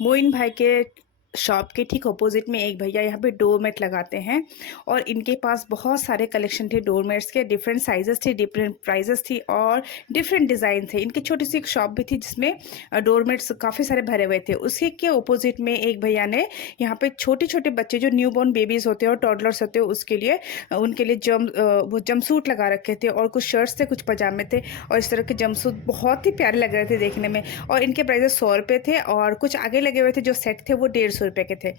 मोइन भाई के शॉप के ठीक अपोजिट में एक भैया यहाँ पे डोरमेट लगाते हैं और इनके पास बहुत सारे कलेक्शन थे डोरमेट्स के। डिफरेंट साइजेस थे, डिफरेंट प्राइजेस थी और डिफरेंट डिज़ाइन थे। इनकी छोटी सी एक शॉप भी थी जिसमें डोरमेट्स काफ़ी सारे भरे हुए थे। उसी के अपोजिट में एक भैया ने यहाँ पे छोटे छोटे बच्चे जो न्यू बॉर्न बेबीज़ होते हैं और टॉडलर्स होते हैं उसके लिए उनके लिए वो जमसूट लगा रखे थे और कुछ शर्ट्स थे, कुछ पजामे थे और इस तरह के जमसूट बहुत ही प्यारे लग रहे थे देखने में। और इनके प्राइजेस 100 रुपये थे और कुछ आगे लगे हुए थे जो सेट थे वो 150 रुपये के थे।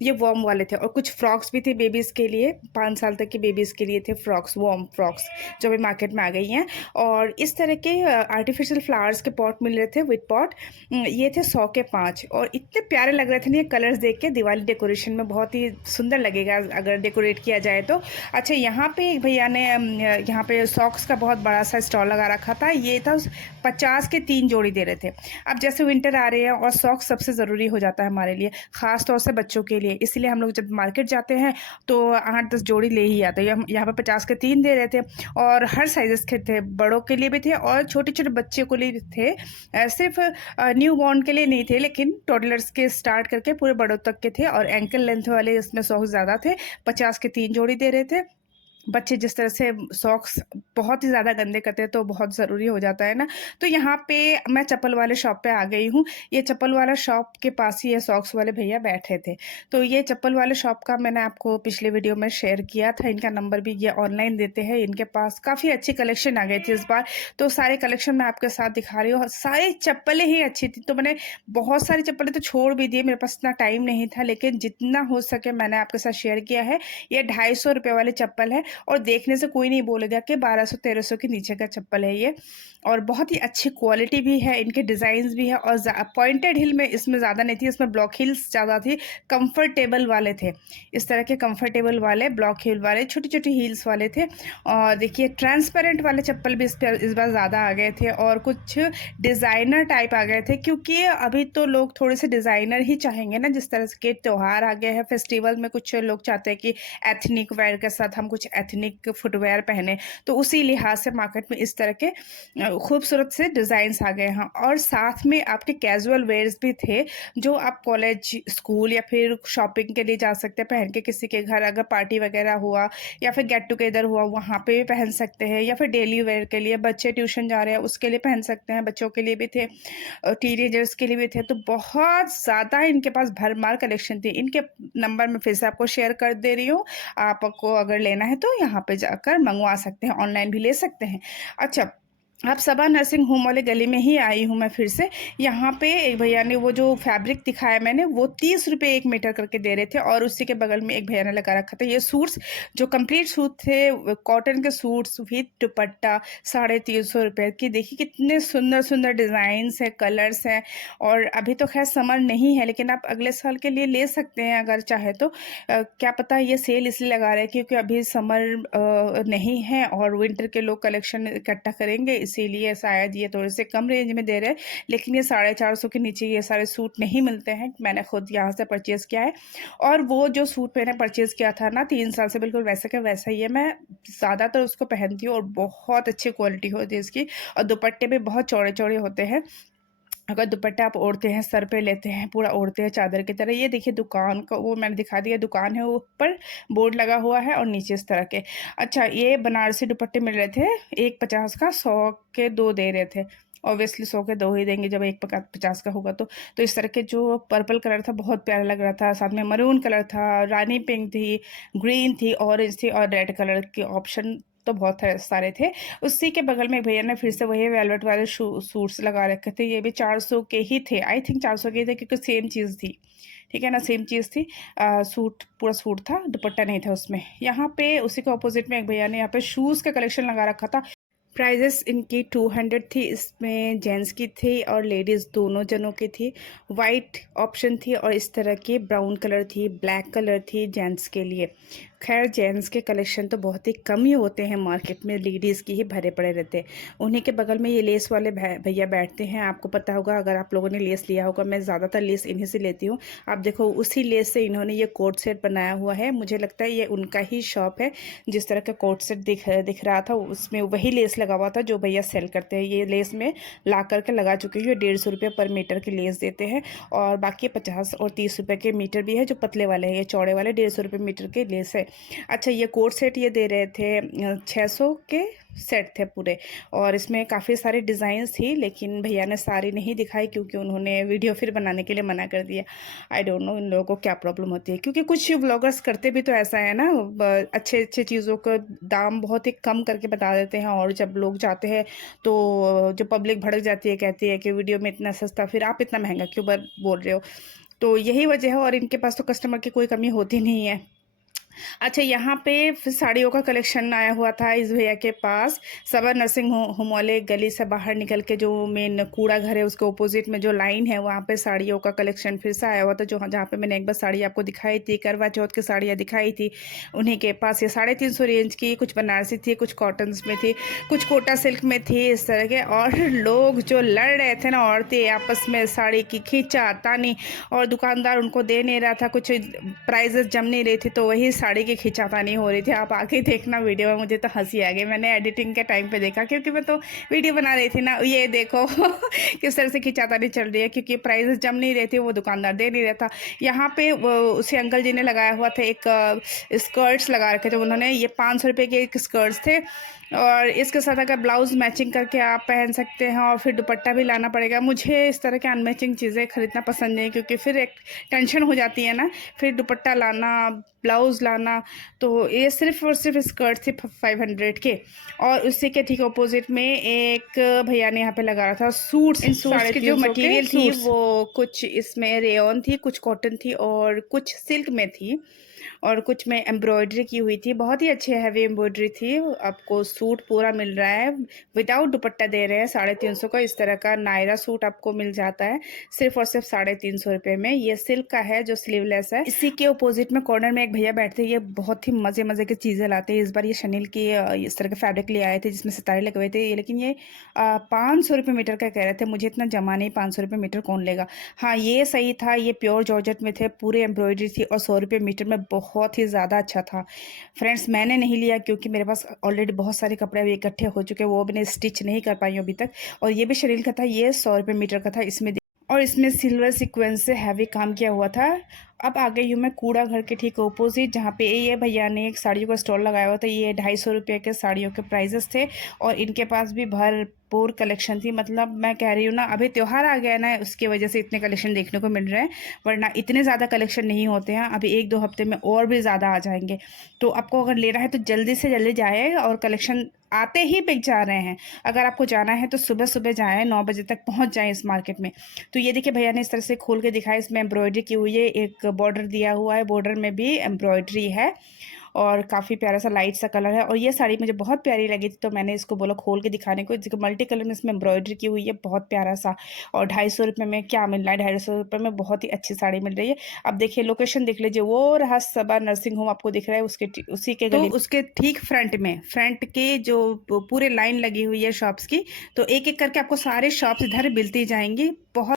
ये वॉर्म वाले थे और कुछ फ्रॉक्स भी थे बेबीज़ के लिए, 5 साल तक के बेबीज़ के लिए थे फ्रॉक्स, वॉर्म फ्रॉक्स जो अभी मार्केट में आ गई हैं। और इस तरह के आर्टिफिशियल फ्लावर्स के पॉट मिल रहे थे, विद पॉट। ये थे 100 के 5 और इतने प्यारे लग रहे थे ना ये कलर्स देख के। दिवाली डेकोरेशन में बहुत ही सुंदर लगेगा अगर डेकोरेट किया जाए तो। अच्छा, यहाँ पे एक भैया ने यहाँ पे सॉक्स का बहुत बड़ा सा स्टॉल लगा रखा था। ये था 50 के 3 जोड़ी दे रहे थे। अब जैसे विंटर आ रहे हैं और सॉक्स सबसे ज़रूरी हो जाता है हमारे लिए, ख़ास तौर से बच्चों के लिए, इसलिए हम लोग जब मार्केट जाते हैं तो 8-10 जोड़ी ले ही आते हैं। यहाँ पर 50 के 3 दे रहे थे और हर साइज़ के थे, बड़ों के लिए भी थे और छोटे छोटे बच्चे को लिए भी थे। सिर्फ न्यू बॉर्न के लिए नहीं थे, लेकिन टॉडलर्स के स्टार्ट करके पूरे बड़ों तक के थे और एंकल लेंथ वाले इसमें सॉक्स ज़्यादा थे। 50 के 3 जोड़ी दे रहे थे। बच्चे जिस तरह से सॉक्स बहुत ही ज़्यादा गंदे करते हैं तो बहुत ज़रूरी हो जाता है ना। तो यहाँ पे मैं चप्पल वाले शॉप पे आ गई हूँ। ये चप्पल वाला शॉप के पास ही ये सॉक्स वाले भैया बैठे थे। तो ये चप्पल वाले शॉप का मैंने आपको पिछले वीडियो में शेयर किया था। इनका नंबर भी ये ऑनलाइन देते हैं। इनके पास काफ़ी अच्छी कलेक्शन आ गई थी इस बार। तो सारे कलेक्शन मैं आपके साथ दिखा रही हूँ और सारी चप्पलें ही अच्छी थी। तो मैंने बहुत सारी चप्पलें तो छोड़ भी दी, मेरे पास इतना टाइम नहीं था, लेकिन जितना हो सके मैंने आपके साथ शेयर किया है। ये 250 रुपये वाली चप्पल है और देखने से कोई नहीं बोलेगा कि 1200-1300 के नीचे का चप्पल है ये। और बहुत ही अच्छी क्वालिटी भी है, इनके डिज़ाइंस भी है और पॉइंटेड हिल में इसमें ज़्यादा नहीं थी, इसमें ब्लॉक हिल्स ज़्यादा थी। कंफर्टेबल वाले थे, इस तरह के कंफर्टेबल वाले ब्लॉक हिल वाले छोटी छोटी हील्स वाले थे। और देखिए ट्रांसपेरेंट वाले चप्पल भी इस बार ज़्यादा आ गए थे और कुछ डिज़ाइनर टाइप आ गए थे, क्योंकि अभी तो लोग थोड़े से डिज़ाइनर ही चाहेंगे ना। जिस तरह के त्यौहार आ गए हैं, फेस्टिवल में कुछ लोग चाहते हैं कि एथनिक वेयर के साथ हम कुछ एथनिक फुटवेयर पहने, तो उसी लिहाज से मार्केट में इस तरह के खूबसूरत से डिज़ाइंस आ गए हैं। और साथ में आपके कैजुअल वेयर्स भी थे जो आप कॉलेज, स्कूल या फिर शॉपिंग के लिए जा सकते हैं पहन के। किसी के घर अगर पार्टी वगैरह हुआ या फिर गेट टुगेदर हुआ वहाँ पे भी पहन सकते हैं, या फिर डेली वेयर के लिए बच्चे ट्यूशन जा रहे हैं उसके लिए पहन सकते हैं, बच्चों के लिए भी थे, टीनेजर्स के लिए भी थे। तो बहुत ज़्यादा इनके पास भरमार कलेक्शन थी। इनके नंबर मैं फिर से आपको शेयर कर दे रही हूँ, आपको अगर लेना है तो यहाँ पे जाकर मंगवा सकते हैं, ऑनलाइन भी ले सकते हैं। अच्छा, आप सबा नर्सिंग होम वाले गली में ही आई हूँ मैं फिर से। यहाँ पे एक भैया ने वो जो फैब्रिक दिखाया मैंने, वो 30 रुपये 1 मीटर करके दे रहे थे और उसी के बगल में एक भैया ने लगा रखा था ये सूट्स, जो कंप्लीट सूट थे कॉटन के सूट्स विथ दुपट्टा, 350 रुपये की। देखिए कितने सुंदर सुंदर डिज़ाइंस हैं, कलर्स हैं। और अभी तो खैर समर नहीं है, लेकिन आप अगले साल के लिए ले सकते हैं अगर चाहे तो। क्या पता ये सेल इसलिए लगा रहे हैं क्योंकि अभी समर नहीं है और विंटर के लोग कलेक्शन इकट्ठा करेंगे, इसीलिए शायद ये थोड़े से कम रेंज में दे रहे हैं। लेकिन ये 450 के नीचे ये सारे सूट नहीं मिलते हैं। मैंने खुद यहाँ से परचेज़ किया है और वो जो सूट मैंने परचेज़ किया था ना 3 साल से, बिल्कुल वैसे का वैसा ही है। मैं ज़्यादातर उसको पहनती हूँ और बहुत अच्छी क्वालिटी होती है इसकी। और दुपट्टे भी बहुत चौड़े चौड़े होते हैं। अगर दुपट्टा आप ओढ़ते हैं, सर पे लेते हैं, पूरा ओढ़ते हैं चादर की तरह। ये देखिए दुकान का वो मैंने दिखा दिया, दुकान है, ऊपर बोर्ड लगा हुआ है और नीचे इस तरह के। अच्छा, ये बनारसी दुपट्टे मिल रहे थे, एक 50 का 100 के 2 दे रहे थे। ऑब्वियसली 100 के 2 ही देंगे जब एक 50 का होगा तो इस तरह के जो पर्पल कलर था बहुत प्यारा लग रहा था, साथ में मरून कलर था, रानी पिंक थी, ग्रीन थी, ऑरेंज थी और रेड कलर के ऑप्शन तो बहुत सारे थे। उसी के बगल में भैया ने फिर से वही वेलवेट वाले सूट्स लगा रखे थे। ये भी 400 के ही थे, आई थिंक 400 के ही थे, क्योंकि सेम चीज़ थी, ठीक है ना, सेम चीज़ थी। सूट पूरा सूट था, दुपट्टा नहीं था उसमें। यहाँ पे उसी के ऑपोजिट में एक भैया ने यहाँ पे शूज़ का कलेक्शन लगा रखा था। प्राइजेस इनकी 200 थी, इसमें जेंट्स की थी और लेडीज़ दोनों जनों की थी। वाइट ऑप्शन थी और इस तरह की ब्राउन कलर थी, ब्लैक कलर थी जेंट्स के लिए। खैर जेंट्स के कलेक्शन तो बहुत ही कम ही होते हैं मार्केट में, लेडीज़ की ही भरे पड़े रहते हैं। उन्हीं के बगल में ये लेस वाले भैया बैठते हैं। आपको पता होगा, अगर आप लोगों ने लेस लिया होगा, मैं ज़्यादातर लेस इन्हीं से लेती हूँ। आप देखो उसी लेस से इन्होंने ये कोट सेट बनाया हुआ है। मुझे लगता है ये उनका ही शॉप है। जिस तरह का कोट सेट दिख रहा था उसमें वही लेस लगा हुआ था जो भैया सेल करते हैं। ये लेस में ला करके लगा चुकी हूँ। 150 रुपये पर मीटर की लेस देते हैं, और बाकी 50 और 30 रुपये के मीटर भी है जो पतले वाले हैं। ये चौड़े वाले 150 रुपये मीटर के लेस है। अच्छा, ये कोट सेट ये दे रहे थे 600 के सेट थे पूरे, और इसमें काफ़ी सारे डिज़ाइंस थी, लेकिन भैया ने सारी नहीं दिखाई क्योंकि उन्होंने वीडियो फिर बनाने के लिए मना कर दिया। आई डोंट नो इन लोगों को क्या प्रॉब्लम होती है, क्योंकि कुछ ब्लॉगर्स करते भी तो ऐसा है ना, अच्छे अच्छे चीज़ों का दाम बहुत ही कम करके बता देते हैं, और जब लोग जाते हैं तो जो पब्लिक भड़क जाती है, कहती है कि वीडियो में इतना सस्ता, फिर आप इतना महंगा क्यों बोल रहे हो। तो यही वजह है, और इनके पास तो कस्टमर की कोई कमी होती नहीं है। अच्छा, यहाँ पे फिर साड़ियों का कलेक्शन आया हुआ था इस भैया के पास। सबर नर्सिंग होम वाले गली से बाहर निकल के जो मेन कूड़ा घर है उसके ऑपोजिट में जो लाइन है, वहाँ पे साड़ियों का कलेक्शन फिर से आया हुआ था, जो जहाँ पे मैंने एक बार साड़ी आपको दिखाई थी, करवा चौथ की साड़ियाँ दिखाई थी। उन्हीं के पास ये 350 रेंज की कुछ बनारसी थी, कुछ कॉटन्स में थी, कुछ कोटा सिल्क में थी, इस तरह के। और लोग जो लड़ रहे थे ना, औरतें आपस में साड़ी की खींचा तानी, और दुकानदार उनको दे नहीं रहा था, कुछ प्राइजेस जम नहीं रही थी, तो वही साड़ी की खींचातानी हो रही थी। आप आके देखना वीडियो में, मुझे तो हंसी आ गई। मैंने एडिटिंग के टाइम पे देखा, क्योंकि मैं तो वीडियो बना रही थी ना। ये देखो किस तरह से खींचातानी चल रही है, क्योंकि प्राइजेस जम नहीं रहे थे, वो दुकानदार दे नहीं रहा था। यहाँ पे उसी अंकल जी ने लगाया हुआ था, एक स्कर्ट्स लगा रखे थे उन्होंने। ये 500 रुपये के एक स्कर्ट्स थे, और इसके साथ अगर ब्लाउज़ मैचिंग करके आप पहन सकते हैं, और फिर दुपट्टा भी लाना पड़ेगा। मुझे इस तरह के अनमैचिंग चीज़ें खरीदना पसंद नहीं, क्योंकि फिर एक टेंशन हो जाती है ना, फिर दुपट्टा लाना, ब्लाउज़ लाना। तो ये सिर्फ और सिर्फ स्कर्ट थी 500 के। और उसी के ठीक अपोजिट में एक भैया ने यहाँ पे लगा रहा था सूट्स। इन सूट्स की जो मटेरियल थी वो कुछ इसमें रेयॉन थी, कुछ कॉटन थी, और कुछ सिल्क में थी, और कुछ में एम्ब्रॉयडरी की हुई थी। बहुत ही अच्छी हैवी एम्ब्रॉयडरी थी। आपको सूट पूरा मिल रहा है, विदाउट दुपट्टा दे रहे हैं 350 का। इस तरह का नायरा सूट आपको मिल जाता है सिर्फ और सिर्फ 350 रुपये में। ये सिल्क का है जो स्लीवलेस है। इसी के अपोजिट में कॉर्नर में एक भैया बैठते हैं, ये बहुत ही मज़े मज़े की चीज़ें लाते हैं। इस बार ये शनील की इस तरह के फैब्रिक ले आए थे जिसमें सितारे लगे हुए थे, लेकिन ये 500 रुपये मीटर का कह रहे थे। मुझे इतना जमा नहीं, 500 रुपये मीटर कौन लेगा। हाँ, ये सही था, ये प्योर जॉर्जेट में थे, पूरे एम्ब्रॉयडरी थी, और 100 रुपये मीटर में बहुत ही ज़्यादा अच्छा था। फ्रेंड्स, मैंने नहीं लिया क्योंकि मेरे पास ऑलरेडी बहुत सारे कपड़े अभी इकट्ठे हो चुके हैं, वो मैंने स्टिच नहीं कर पाई हूँ अभी तक। और ये भी शरीर का था, ये 100 रुपये मीटर का था। और इसमें सिल्वर सीक्वेंस से हैवी काम किया हुआ था। अब आ गई हूँ मैं कूड़ा घर के ठीक ऑपोजिट, जहाँ पे ये भैया ने एक साड़ियों का स्टॉल लगाया हुआ था। ये 250 रुपये के साड़ियों के प्राइजेस थे, और इनके पास भी भरपूर कलेक्शन थी। मतलब मैं कह रही हूँ ना, अभी त्यौहार आ गया ना, उसकी वजह से इतने कलेक्शन देखने को मिल रहे हैं, वरना इतने ज़्यादा कलेक्शन नहीं होते हैं। अभी 1-2 हफ्ते में और भी ज़्यादा आ जाएंगे। तो आपको अगर लेना है तो जल्दी से जल्दी जाए, और कलेक्शन आते ही बिक जा रहे हैं। अगर आपको जाना है तो सुबह सुबह जाएँ, 9 बजे तक पहुँच जाएँ इस मार्केट में। तो ये देखिए भैया ने इस तरह से खोल के दिखाया, इसमें एम्ब्रॉयडरी की हुई है, एक बॉर्डर दिया हुआ है, बॉर्डर में भी एम्ब्रॉयडरी है, और काफ़ी प्यारा सा लाइट सा कलर है। और ये साड़ी मुझे बहुत प्यारी लगी थी, तो मैंने इसको बोला खोल के दिखाने को। जिसको मल्टी कलर में इसमें एम्ब्रॉयडरी की हुई है, बहुत प्यारा सा। और 250 रुपये में क्या मिल रहा है, 250 रुपये में बहुत ही अच्छी साड़ी मिल रही है। अब देखिए लोकेशन देख लीजिए, वो रहा सबा नर्सिंग होम आपको दिख रहा है, उसी के गली, तो उसके ठीक फ्रंट के जो पूरे लाइन लगी हुई है शॉप्स की। तो एक एक करके आपको सारे शॉप्स इधर मिलती जाएंगी। बहुत